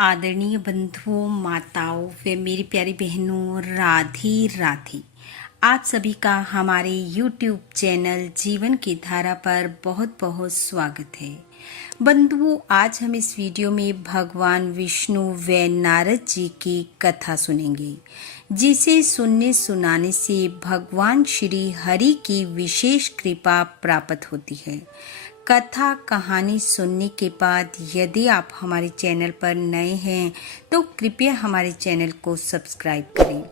आदरणीय बंधुओं, माताओं व मेरी प्यारी बहनों, राधे राधे। आप सभी का हमारे YouTube चैनल जीवन की धारा पर बहुत बहुत स्वागत है। बंधुओं, आज हम इस वीडियो में भगवान विष्णु व नारद जी की कथा सुनेंगे, जिसे सुनने सुनाने से भगवान श्री हरि की विशेष कृपा प्राप्त होती है। कथा कहानी सुनने के बाद यदि आप हमारे चैनल पर नए हैं तो कृपया हमारे चैनल को सब्सक्राइब करें,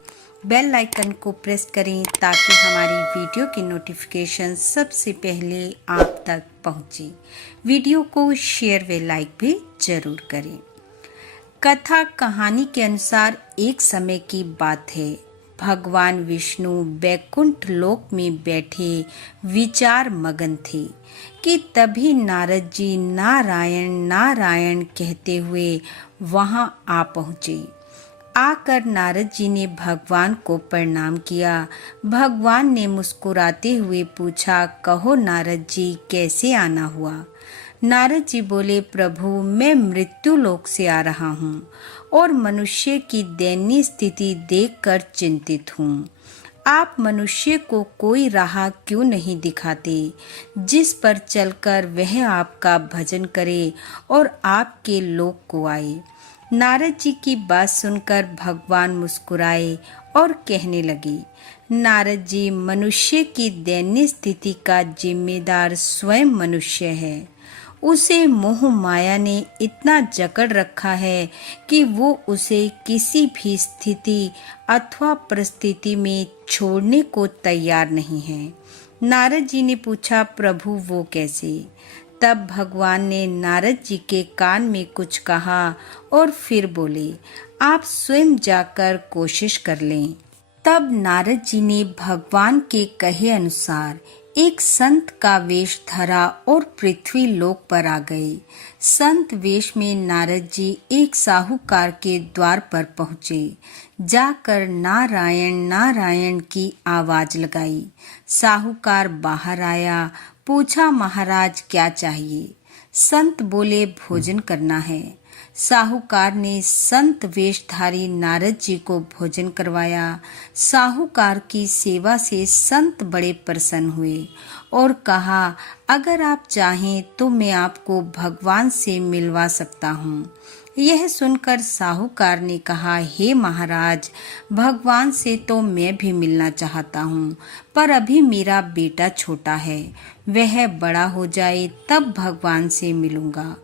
बेल आइकन को प्रेस करें ताकि हमारी वीडियो की नोटिफिकेशन सबसे पहले आप तक पहुंचे। वीडियो को शेयर व लाइक भी जरूर करें। कथा कहानी के अनुसार एक समय की बात है। भगवान विष्णु बैकुंठ लोक में बैठे विचार मगन थे कि तभी नारद जी नारायण नारायण कहते हुए वहां आ पहुंचे। आकर नारद जी ने भगवान को प्रणाम किया। भगवान ने मुस्कुराते हुए पूछा, कहो नारद जी, कैसे आना हुआ? नारद जी बोले, प्रभु मैं मृत्यु लोक से आ रहा हूँ और मनुष्य की दयनीय स्थिति देखकर चिंतित हूँ। आप मनुष्य को कोई राह क्यों नहीं दिखाते जिस पर चलकर वह आपका भजन करे और आपके लोक को आए? नारद जी की बात सुनकर भगवान मुस्कुराए और कहने लगे, नारद जी, मनुष्य की दयनीय स्थिति का जिम्मेदार स्वयं मनुष्य है। उसे मोह माया ने इतना जकड़ रखा है कि वो उसे किसी भी स्थिति अथवा परिस्थिति में छोड़ने को तैयार नहीं है। नारद जी ने पूछा, प्रभु वो कैसे? तब भगवान ने नारद जी के कान में कुछ कहा और फिर बोले, आप स्वयं जाकर कोशिश कर लें। तब नारद जी ने भगवान के कहे अनुसार एक संत का वेश धरा और पृथ्वी लोक पर आ गए। संत वेश में नारद जी एक साहूकार के द्वार पर पहुँचे। जाकर नारायण नारायण की आवाज लगाई। साहूकार बाहर आया। पूछा, महाराज क्या चाहिए? संत बोले, भोजन करना है। साहूकार ने संत वेशधारी नारद जी को भोजन करवाया। साहूकार की सेवा से संत बड़े प्रसन्न हुए और कहा, अगर आप चाहें तो मैं आपको भगवान से मिलवा सकता हूँ। यह सुनकर साहूकार ने कहा, हे महाराज, भगवान से तो मैं भी मिलना चाहता हूँ, पर अभी मेरा बेटा छोटा है, वह बड़ा हो जाए तब भगवान से मिलूंगा।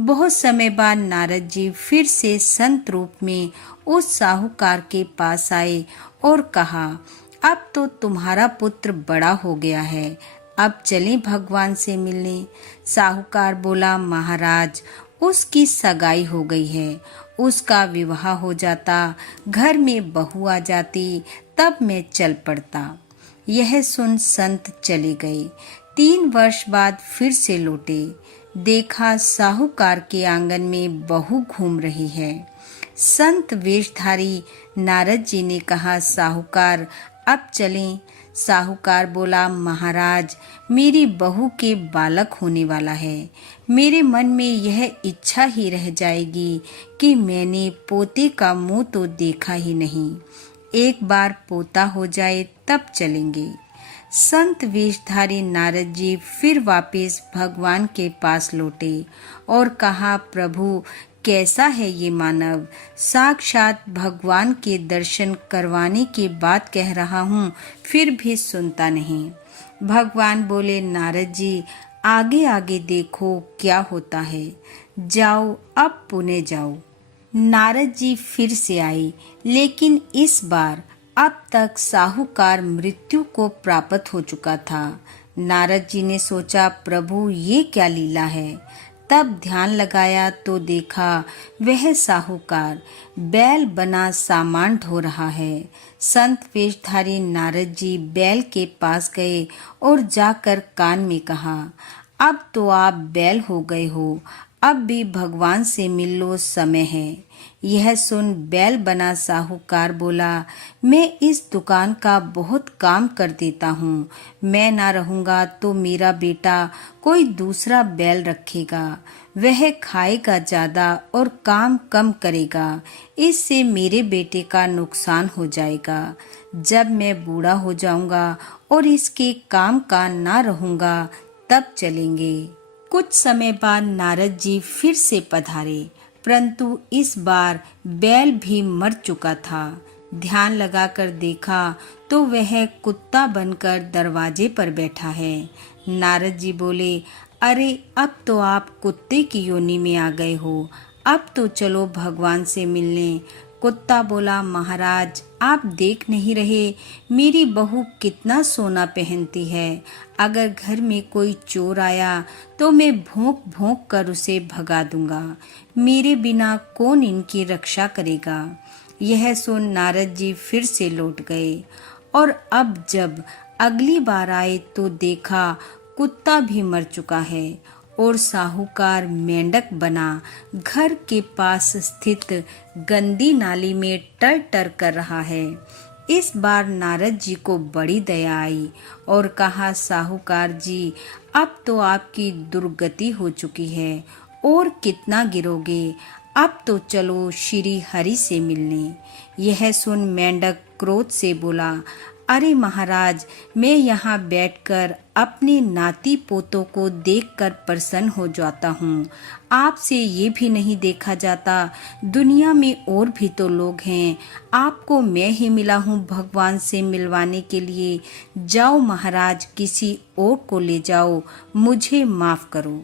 बहुत समय बाद नारद जी फिर से संत रूप में उस साहूकार के पास आए और कहा, अब तो तुम्हारा पुत्र बड़ा हो गया है, अब चलें भगवान से मिलने। साहूकार बोला, महाराज, उसकी सगाई हो गई है, उसका विवाह हो जाता, घर में बहू आ जाती, तब मैं चल पड़ता। यह सुन संत चले गए। 3 वर्ष बाद फिर से लौटे। देखा साहूकार के आंगन में बहू घूम रही है। संत वेशधारी नारद जी ने कहा, साहूकार, अब चलें। साहूकार बोला, महाराज, मेरी बहू के बालक होने वाला है। मेरे मन में यह इच्छा ही रह जाएगी कि मैंने पोते का मुंह तो देखा ही नहीं। एक बार पोता हो जाए तब चलेंगे। संत वेशधारी नारद जी फिर वापस भगवान के पास लौटे और कहा, प्रभु, कैसा है ये मानव? साक्षात भगवान के दर्शन करवाने की बात कह रहा हूँ, फिर भी सुनता नहीं। भगवान बोले, नारद जी, आगे आगे देखो क्या होता है, जाओ अब पुणे जाओ। नारद जी फिर से आए, लेकिन इस बार अब तक साहूकार मृत्यु को प्राप्त हो चुका था। नारद जी ने सोचा, प्रभु ये क्या लीला है? तब ध्यान लगाया तो देखा वह साहूकार बैल बना सामान ढो रहा है। संत वेशधारी नारद जी बैल के पास गए और जाकर कान में कहा, अब तो आप बैल हो गए हो, अब भी भगवान से मिल लो, समय है। यह सुन बैल बना साहूकार बोला, मैं इस दुकान का बहुत काम कर देता हूँ। मैं ना रहूँगा तो मेरा बेटा कोई दूसरा बैल रखेगा। वह खाएगा ज़्यादा और काम कम करेगा। इससे मेरे बेटे का नुकसान हो जाएगा। जब मैं बूढ़ा हो जाऊँगा और इसके काम का ना रहूँगा तब चलेंगे। कुछ समय बाद नारद जी फिर से पधारे, परंतु इस बार बैल भी मर चुका था। ध्यान लगाकर देखा तो वह कुत्ता बनकर दरवाजे पर बैठा है। नारद जी बोले, अरे अब तो आप कुत्ते की योनि में आ गए हो, अब तो चलो भगवान से मिलने। कुत्ता बोला, महाराज आप देख नहीं रहे मेरी बहू कितना सोना पहनती है। अगर घर में कोई चोर आया तो मैं भौंक भौंक कर उसे भगा दूंगा। मेरे बिना कौन इनकी रक्षा करेगा। यह सुन नारद जी फिर से लौट गए और अब जब अगली बार आए तो देखा कुत्ता भी मर चुका है और साहूकार मेंढक बना घर के पास स्थित गंदी नाली में टर टर कर रहा है। इस बार नारद जी को बड़ी दया आई और कहा, साहूकार जी अब तो आपकी दुर्गति हो चुकी है और कितना गिरोगे। अब तो चलो श्री हरि से मिलने। यह सुन मेंढक क्रोध से बोला, अरे महाराज मैं यहाँ बैठकर अपने नाती पोतों को देखकर प्रसन्न हो जाता हूँ। आपसे ये भी नहीं देखा जाता दुनिया में और भी तो लोग हैं। आपको मैं ही मिला हूँ भगवान से मिलवाने के लिए। जाओ महाराज किसी और को ले जाओ, मुझे माफ करो।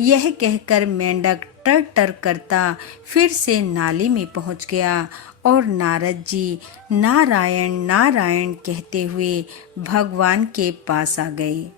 यह कहकर मेंढक टर टर करता फिर से नाली में पहुंच गया और नारद जी नारायण नारायण कहते हुए भगवान के पास आ गए।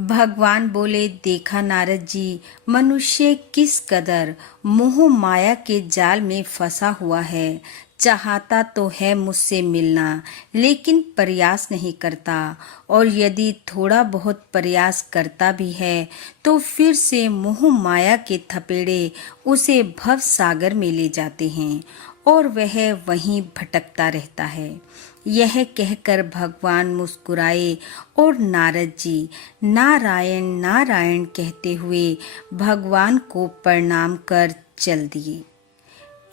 भगवान बोले, देखा नारद जी मनुष्य किस कदर मोह माया के जाल में फंसा हुआ है। चाहता तो है मुझसे मिलना लेकिन प्रयास नहीं करता, और यदि थोड़ा बहुत प्रयास करता भी है तो फिर से मोह माया के थपेड़े उसे भव सागर में ले जाते हैं और वह वहीं भटकता रहता है। यह कहकर भगवान मुस्कुराए और नारद जी नारायण नारायण कहते हुए भगवान को प्रणाम कर चल दिए।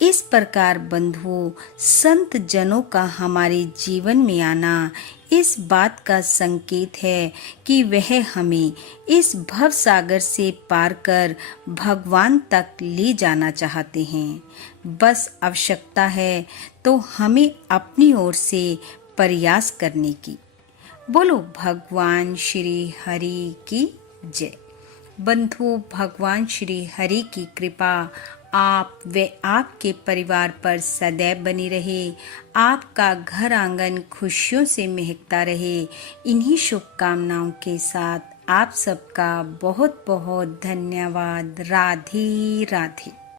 इस प्रकार बंधुओं, संत जनों का हमारे जीवन में आना इस बात का संकेत है कि वह हमें इस भव सागर से पार कर भगवान तक ले जाना चाहते हैं। बस आवश्यकता है तो हमें अपनी ओर से प्रयास करने की। बोलो भगवान श्री हरि की जय। बंधु, भगवान श्री हरि की कृपा आप व आपके परिवार पर सदैव बनी रहे। आपका घर आंगन खुशियों से महकता रहे। इन्हीं शुभकामनाओं के साथ आप सबका बहुत बहुत धन्यवाद। राधे राधे।